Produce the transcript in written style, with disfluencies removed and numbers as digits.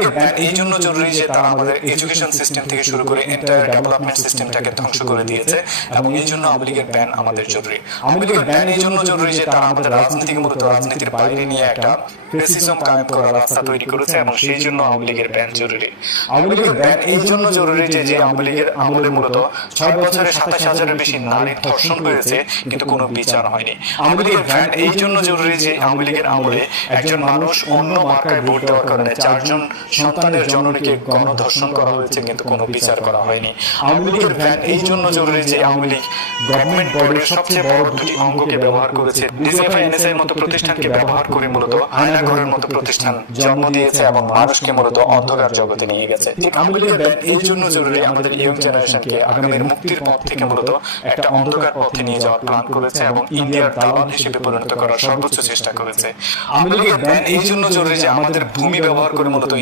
লীগের ব্যান এই জন্য জরুরি যে তারা আমাদের এডুকেশন সিস্টেম থেকে শুরু করে এন্টায়ার ডেভেলপমেন্ট সিস্টেমটাকে ধ্বংস করে দিয়েছে এবং এই জন্য আওয়ামী লীগের ব্যান আমাদের জরুরি। আওয়ামী লীগের ব্যান এই জন্য জরুরি যে তারা আমাদের রাজনীতিকে মূলত রাজনীতির বাইরে নিয়ে একটা ফেসিজম কায়েম করার রাস্তা তৈরি করেছে এবং সেই জন্য আওয়ামী লীগের ব্যান জরুরি। আওয়ামী লীগের ব্যান এই জন্য জরুরি যে আওয়ামী লীগের আমলে মূলত 6 বছরে 27,000-এর বেশি নারীর ধর্ষণ হয়েছে কিন্তু কোনো বিচার হয়নি। আওয়ামী লীগের ব্যান এই জন্য জরুরি যে আওয়ামী লীগের আমলে একজন মানুষ অন্য মার্কায় ভোট দেওয়ার কারণে 4 জন সন্তানের জননীকে গণধর্ষণ করা হয়েছে কিন্তু কোনো বিচার করা হয়নি। আওয়ামী লীগের ব্যান এই জন্য জরুরি যে আওয়ামী লীগ গভর্নমেন্ট বডির সবচেয়ে বড় দুটি অঙ্গকে ব্যবহার করেছে, ডিজিএফআই এনএসআই এর মতো প্রতিষ্ঠানকে ব্যবহার করে মূলত আয়নাঘরের মতো প্রতিষ্ঠান জন্ম দিয়েছে এবং মানুষকে মূলত অন্ধকার জগতে নিয়ে গেছে। ঠিক আওয়ামী লীগের ব্যান এই জন্য জরুরি আমাদের ইয়ং জেনারেশনকে আগামীর মুক্তির পথ থেকে মূলত একটা অন্ধকার পথে নিয়ে যাওয়ার প্ল্যান করেছে এবং ইন্ডিয়ার দালাল হিসেবে পরিণত করার সর্বোচ্চ চেষ্টা করেছে। আওয়ামী লীগের ব্যান এই জন্য জরুরি যে আমাদের ভূমি ব্যবহার করে মূলত